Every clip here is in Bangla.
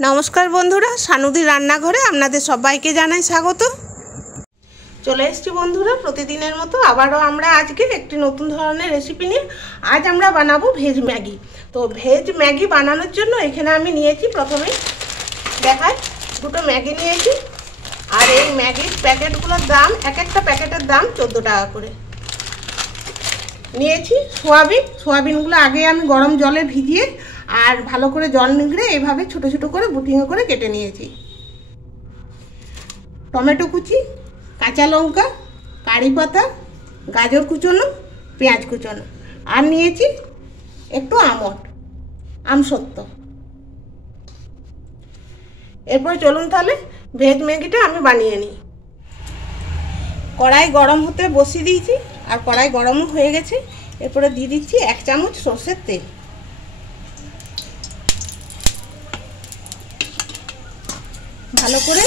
নমস্কার বন্ধুরা, সানুদি রান্নাঘরে আপনাদের সবাইকে জানাই স্বাগত। চলে এসেছি বন্ধুরা প্রতিদিনের মতো আবারও আমরা আজকে একটি নতুন ধরনের রেসিপি নিয়ে। আজ আমরা বানাবো ভেজ ম্যাগি। তো ভেজ ম্যাগি বানানোর জন্য এখানে আমি নিয়েছি, প্রথমে দেখাই, দুটো ম্যাগি নিয়েছি। আর এই ম্যাগির প্যাকেটগুলোর দাম, এক একটা প্যাকেটের দাম 14 টাকা করে। নিয়েছি সোয়াবিনগুলো আগে আমি গরম জলে ভিজিয়ে আর ভালো করে জল নিগড়ে এইভাবে ছোট ছোট করে বুটিং করে কেটে নিয়েছি। টমেটো কুচি, কাঁচা লঙ্কা, কারি পাতা, গাজর কুচোনো, পেঁয়াজ কুচোনো, আর নিয়েছি একটু আমসত্ত্ব। এরপর চলুন তাহলে ভেজ ম্যাগিটা আমি বানিয়ে নিই। কড়াই গরম হতে বসিয়ে দিয়েছি আর কড়াই গরমও হয়ে গেছে। এরপরে দিয়ে দিচ্ছি 1 চামচ সরষের তেল। ভালো করে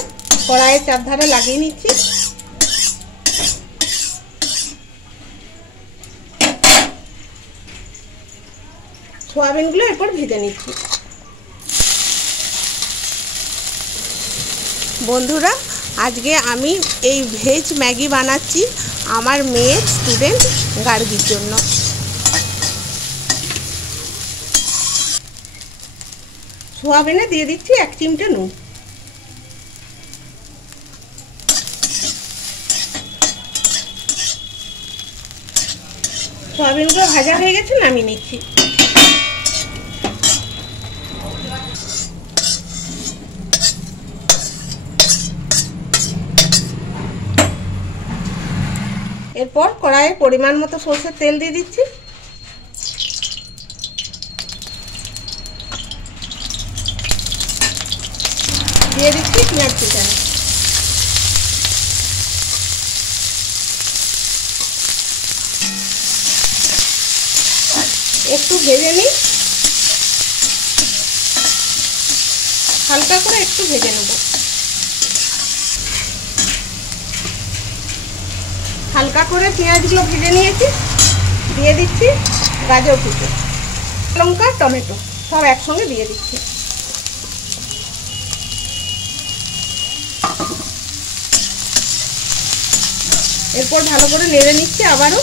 কড়াইয়ের চারধারে লাগিয়ে নিচ্ছি। সোয়াবিনগুলো এরপর ভেজে নিচ্ছি। বন্ধুরা, আজকে আমি এই ভেজ ম্যাগি বানাচ্ছি আমার মেয়ের স্টুডেন্ট গার্গির জন্য। সোয়াবিনে দিয়ে দিচ্ছি 1 চিমটে নুন। সোয়াবিনগুলো ভাজা হয়ে গেছে, নামিয়ে নিচ্ছি। এরপর কড়াইয়ে পরিমাণ মতো সরষের তেল দিয়ে দিচ্ছি। দিয়ে দিচ্ছি পেঁয়াজ কুচানো। একটু ভেজে নিই, হালকা করে একটু ভেজে নেব। হালকা করে পেঁয়াজগুলো ভেজে নিয়েছি। দিয়ে দিচ্ছি গাজর কুচো, লঙ্কা, টমেটো সব একসঙ্গে দিয়ে দিচ্ছি। এরপর ভালো করে নেড়ে নিচ্ছি আবারও।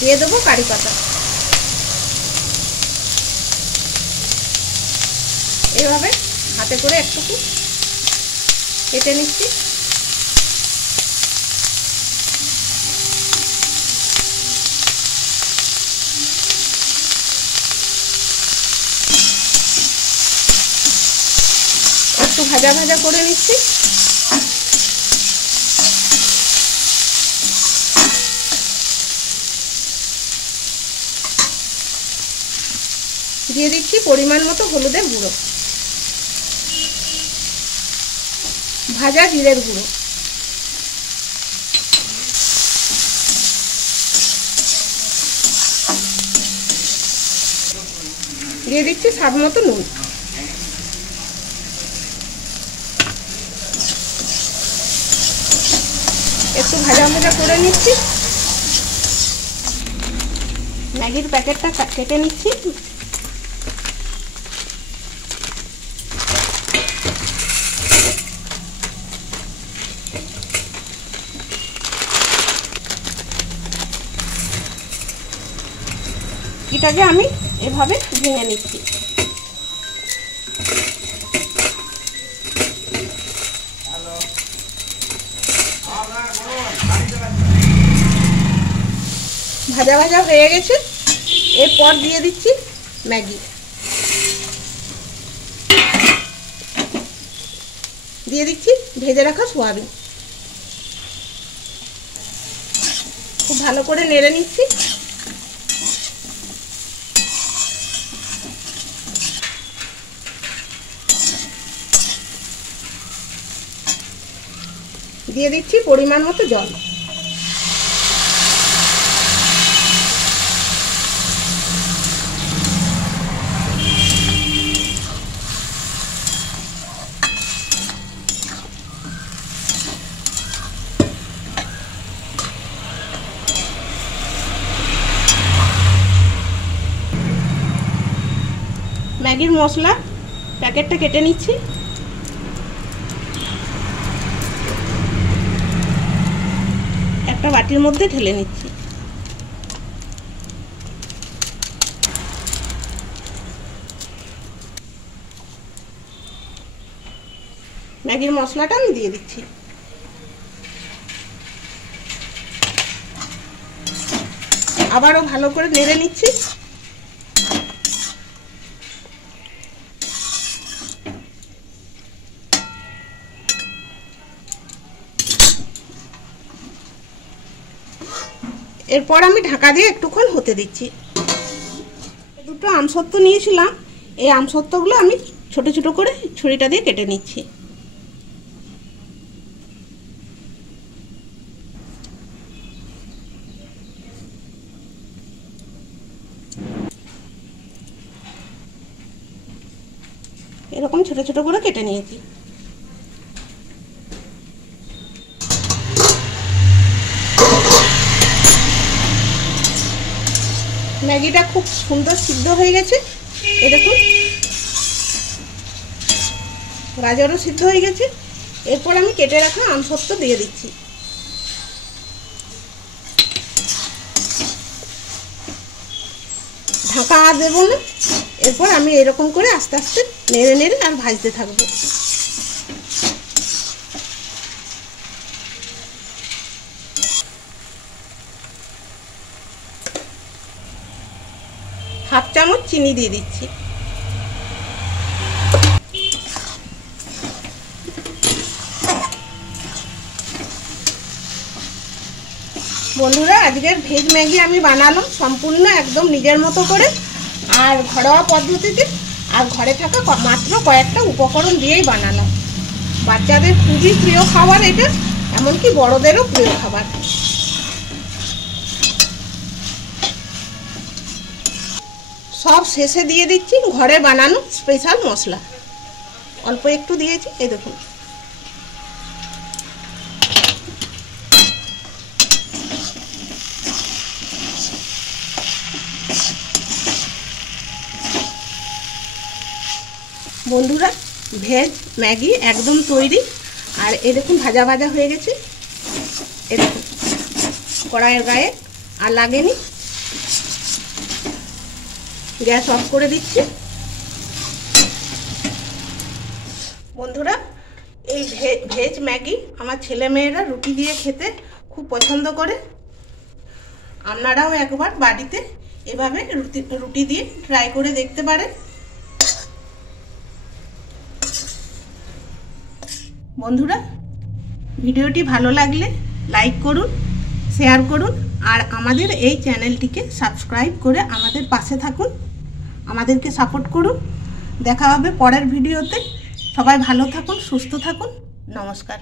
দিয়ে দেবো কারি পাতা। এভাবে হাতে করে একটু কেটে নিচ্ছি। একটু ভাজা ভাজা করে নিচ্ছি। দিয়ে দিচ্ছি পরিমাণ মতো হলুদের গুঁড়ো, ভাজা জিরের গুঁড়ো, দিয়ে দিচ্ছি স্বাদ মতো নুন। একটু ভাজা ভাজা করে নিচ্ছি। ম্যাগির প্যাকেটটা কেটে নিচ্ছি। এটাকে আমি এভাবে ভেঙে নিচ্ছি। ভাজা ভাজা হয়ে গেছে। এরপর দিয়ে দিচ্ছি ম্যাগি। দিয়ে দিচ্ছি ভেজে রাখা সোয়াবিন। খুব ভালো করে নেড়ে নিচ্ছি। দিয়ে দিচ্ছি পরিমাণ মতো জল। ম্যাগির মশলা প্যাকেটটা কেটে নিচ্ছি। একটা বাটির মধ্যে ঢেলে নিচ্ছি। ম্যাগির মশলাটা আমি দিয়ে দিচ্ছি। আবারও ভালো করে নেড়ে নিচ্ছি। এরপর আমি ঢাকা দিয়ে একটুক্ষণ হতে দিচ্ছি। দুটো আমসত্ত্ব নিয়েছিলাম, এই আমসত্ত্বগুলো আমি ছোট ছোট করে ছুরিটা দিয়ে কেটে নিচ্ছি। এরকম ছোট ছোট করে কেটে নিয়েছি। ম্যাগিটা খুব সুন্দর সিদ্ধ হয়ে গেছে। এই দেখুন গাজরও সিদ্ধ হয়ে গেছে। এরপর আমি কেটে রাখা আমসত্ত্ব দিয়ে দিচ্ছি। ঢাকা আর দেবো না। এরপর আমি এরকম করে আস্তে আস্তে নেড়ে নেড়ে আর ভাজতে থাকবো। হাফ চামচ চিনি দিয়ে দিচ্ছি। বন্ধুরা, আজকের ভেজ ম্যাগি আমি বানালাম সম্পূর্ণ একদম নিজের মতো করে আর ঘরোয়া পদ্ধতিতে, আর ঘরে থাকা মাত্র কয়েকটা উপকরণ দিয়েই বানালাম। বাচ্চাদের খুবই প্রিয় খাবার এটা, এমনকি বড়দেরও প্রিয় খাবার। সব শেষে দিয়ে দিচ্ছি ঘরে বানানো স্পেশাল মশলা। অল্প একটু দিয়েছি, এই দেখুন। বন্ধুরা, ভেজ ম্যাগি একদম তৈরি। আর এই দেখুন ভাজা ভাজা হয়ে গেছে। এই দেখুন কড়াইয়ের গায়ে আর লাগেনি। গ্যাস অফ করে দিচ্ছি। বন্ধুরা, এই ভেজ ম্যাগি আমার ছেলেমেয়েরা রুটি দিয়ে খেতে খুব পছন্দ করে। আপনারাও একবার বাড়িতে এভাবে রুটি দিয়ে ট্রাই করে দেখতে পারেন। বন্ধুরা, ভিডিওটি ভালো লাগলে লাইক করুন, শেয়ার করুন, আর আমাদের এই চ্যানেলটিকে সাবস্ক্রাইব করে আমাদের পাশে থাকুন, আমাদেরকে সাপোর্ট করুন। দেখা হবে পরের ভিডিওতে। সবাই ভালো থাকুন, সুস্থ থাকুন। নমস্কার।